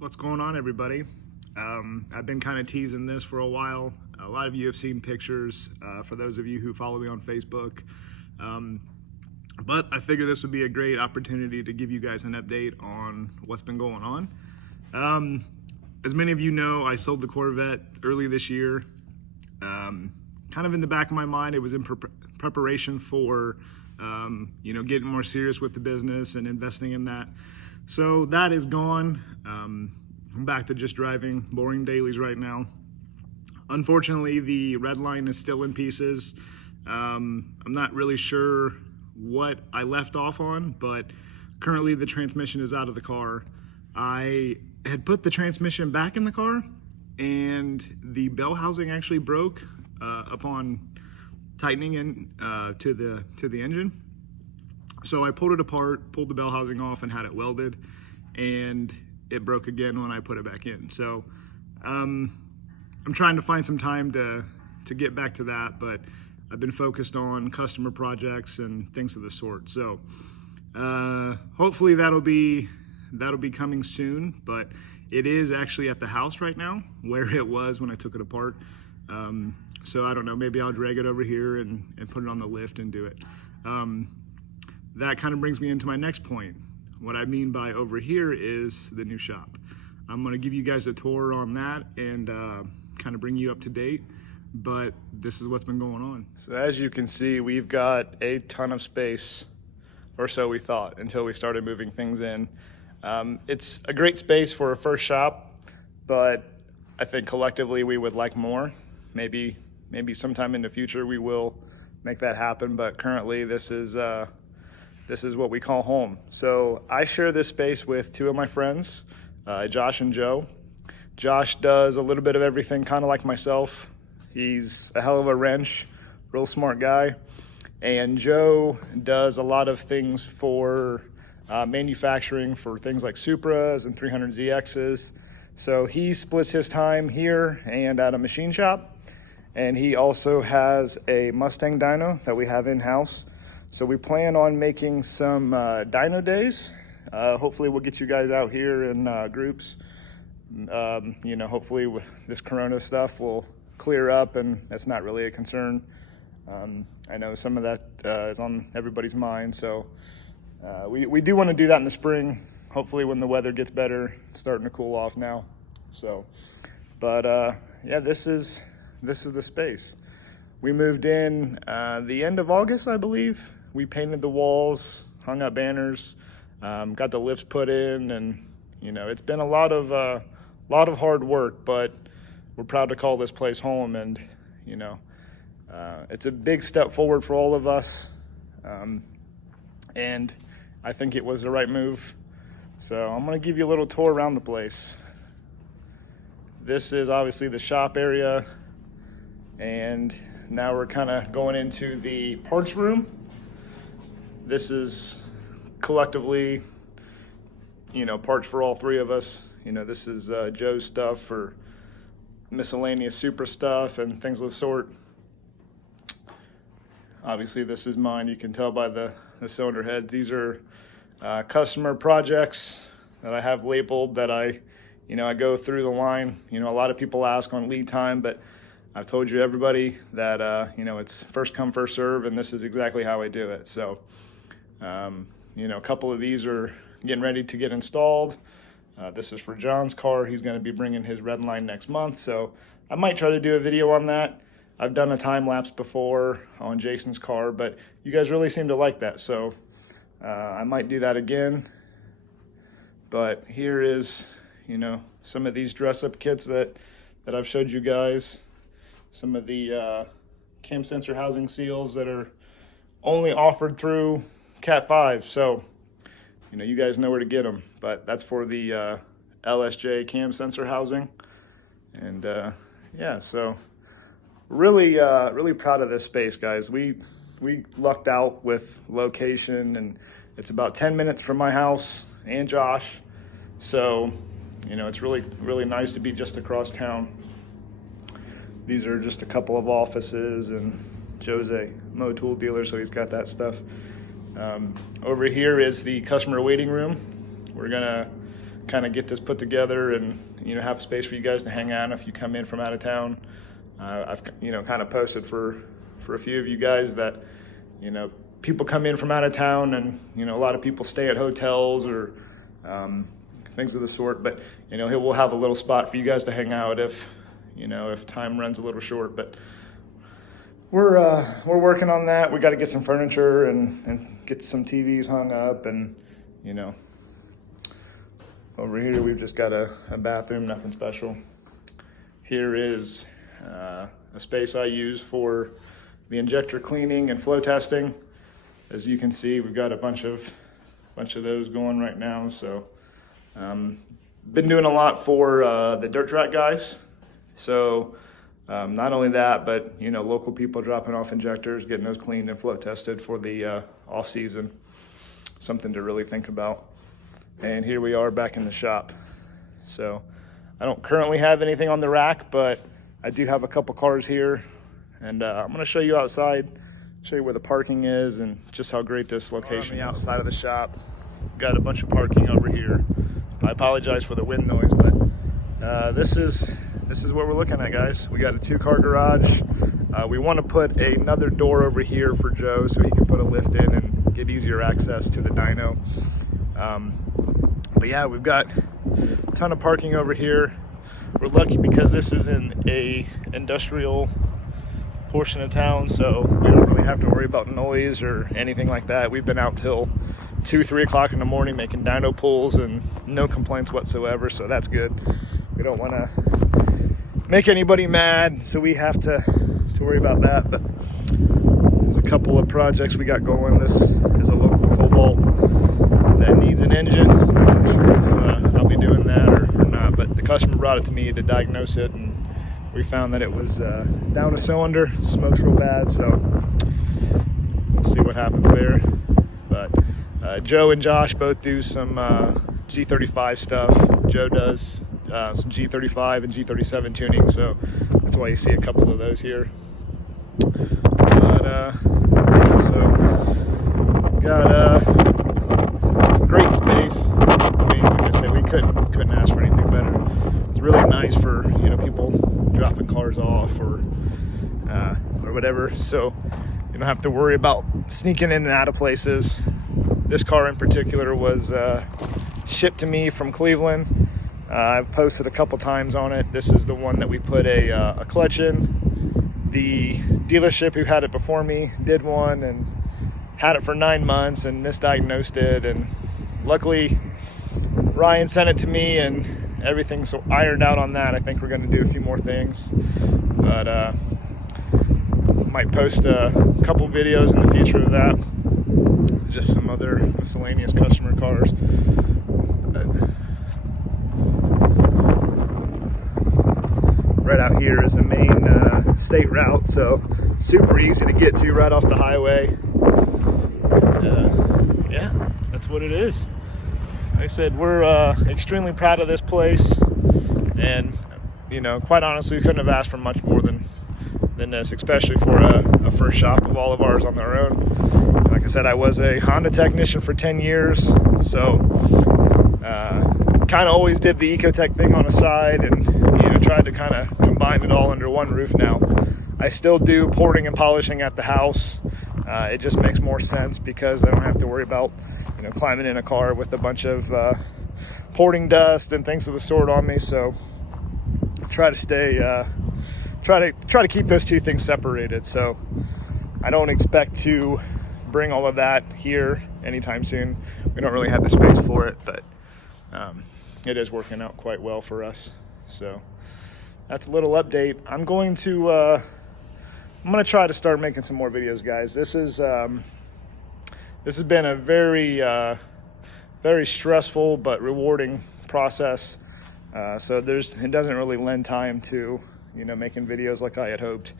What's going on, everybody? I've been kind of teasing this for a while. A lot of you have seen pictures, for those of you who follow me on Facebook. But I figured this would be a great opportunity to give you guys an update on what's been going on. As many of you know, I sold the Corvette early this year. Kind of in the back of my mind, it was in preparation for getting more serious with the business and investing in that. So that is gone. I'm back to just driving boring dailies right now. Unfortunately, the red line is still in pieces. I'm not really sure what I left off on, but currently the transmission is out of the car. I had put the transmission back in the car, and the bell housing actually broke upon tightening in to the engine. So I pulled it apart, pulled the bell housing off, and had it welded, and it broke again when I put it back in. So I'm trying to find some time to get back to that, but I've been focused on customer projects and things of the sort. So hopefully that'll be coming soon, but it is actually at the house right now where it was when I took it apart. So I don't know, maybe I'll drag it over here and put it on the lift and do it. That kind of brings me into my next point. What I mean by over here is the new shop. I'm gonna give you guys a tour on that and kind of bring you up to date, but this is what's been going on. So as you can see, we've got a ton of space, or so we thought, until we started moving things in. It's a great space for a first shop, but I think collectively we would like more. Maybe sometime in the future we will make that happen, but currently this is what we call home. So I share this space with two of my friends, Josh and Joe. Josh does a little bit of everything, kind of like myself. He's a hell of a wrench, real smart guy. And Joe does a lot of things for manufacturing for things like Supras and 300ZXs. So he splits his time here and at a machine shop. And he also has a Mustang dyno that we have in-house. So we plan on making some dyno days. Hopefully we'll get you guys out here in groups. Hopefully this Corona stuff will clear up and that's not really a concern. I know some of that is on everybody's mind. So we do want to do that in the spring. Hopefully when the weather gets better, it's starting to cool off now. So, but yeah, this is the space. We moved in the end of August, I believe. We painted the walls, hung up banners, got the lifts put in, and it's been a lot of hard work, but we're proud to call this place home. And it's a big step forward for all of us, and I think it was the right move. So I'm gonna give you a little tour around the place. This is obviously the shop area, and now we're kind of going into the parts room. This is collectively, parts for all three of us. This is Joe's stuff for miscellaneous Supra stuff and things of the sort. Obviously this is mine. You can tell by the cylinder heads. These are customer projects that I have labeled that I go through the line. A lot of people ask on lead time, but I've told you everybody that, it's first come, first serve, and this is exactly how I do it. So, a couple of these are getting ready to get installed. This is for John's car. He's going to be bringing his red line next month. So I might try to do a video on that. I've done a time lapse before on Jason's car, but you guys really seem to like that. So I might do that again. But here is, some of these dress up kits that I've showed you guys. Some of the cam sensor housing seals that are only offered through Cat 5. So, you guys know where to get them, but that's for the LSJ cam sensor housing. And yeah, so really proud of this space, guys. We lucked out with location, and it's about 10 minutes from my house and Josh. So, it's really nice to be just across town. These are just a couple of offices, and Joe's a Motul dealer, so he's got that stuff. Over here is the customer waiting room. We're gonna kind of get this put together and, have a space for you guys to hang out if you come in from out of town. I've, kind of posted for a few of you guys that, people come in from out of town and, a lot of people stay at hotels or things of the sort, but, we'll have a little spot for you guys to hang out if time runs a little short. But we're working on that. We got to get some furniture and get some TVs hung up, and, over here we've just got a bathroom, nothing special. Here is a space I use for the injector cleaning and flow testing. As you can see, we've got a bunch of those going right now. So been doing a lot for the dirt track guys. So not only that, but local people dropping off injectors, getting those cleaned and flow tested for the off season. Something to really think about. And here we are back in the shop. So I don't currently have anything on the rack, but I do have a couple cars here, and I'm going to show you outside, show you where the parking is and just how great this location is. Outside of the shop, got a bunch of parking over here. I apologize for the wind noise, but this is what we're looking at, guys. We got a 2-car garage. We want to put another door over here for Joe so he can put a lift in and get easier access to the dyno. But yeah, we've got a ton of parking over here. We're lucky because this is in a industrial portion of town, so we don't really have to worry about noise or anything like that. We've been out till 2-3 o'clock in the morning making dyno pulls and no complaints whatsoever, so that's good. We don't want to make anybody mad, so we have to worry about that. But there's a couple of projects we got going. This is a local Cobalt that needs an engine. I'm not sure if I'll be doing that or not, but the customer brought it to me to diagnose it, and we found that it was down a cylinder, smokes real bad, so we'll see what happens there. But Joe and Josh both do some G35 stuff. Joe does some G35 and G37 tuning, so that's why you see a couple of those here. But yeah, so got great space. I mean, like I said, we couldn't ask for anything better. It's really nice for people dropping cars off or whatever, so you don't have to worry about sneaking in and out of places. This car in particular was shipped to me from Cleveland. I've posted a couple times on it. This is the one that we put a clutch in. The dealership who had it before me did one and had it for 9 months and misdiagnosed it, and luckily Ryan sent it to me and everything's ironed out on that. I think we're going to do a few more things, but might post a couple videos in the future of that, just some other miscellaneous customer cars. But right out here is a main state route, so super easy to get to right off the highway. And, yeah, that's what it is. Like I said, we're extremely proud of this place, and quite honestly, couldn't have asked for much more than this, especially for a first shop of all of ours on their own. Like I said, I was a Honda technician for 10 years, so kind of always did the Ecotech thing on the side, and tried to kind of combine it all under one roof now. I still do porting and polishing at the house. It just makes more sense because I don't have to worry about climbing in a car with a bunch of porting dust and things of the sort on me. So try to stay try to keep those two things separated. So I don't expect to bring all of that here anytime soon. We don't really have the space for it, but it is working out quite well for us. So that's a little update. I'm going to try to start making some more videos, guys. This has been a very very stressful but rewarding process. So it doesn't really lend time to making videos like I had hoped.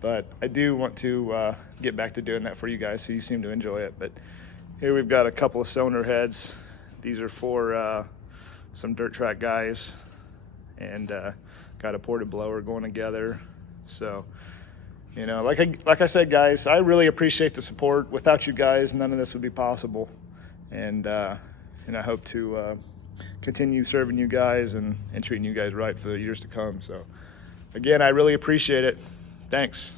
But I do want to get back to doing that for you guys, so you seem to enjoy it. But here we've got a couple of cylinder heads. These are for some dirt track guys, and got a ported blower going together. So like I said, guys, I really appreciate the support. Without you guys, none of this would be possible. And I hope to continue serving you guys and treating you guys right for the years to come. So again, I really appreciate it. Thanks.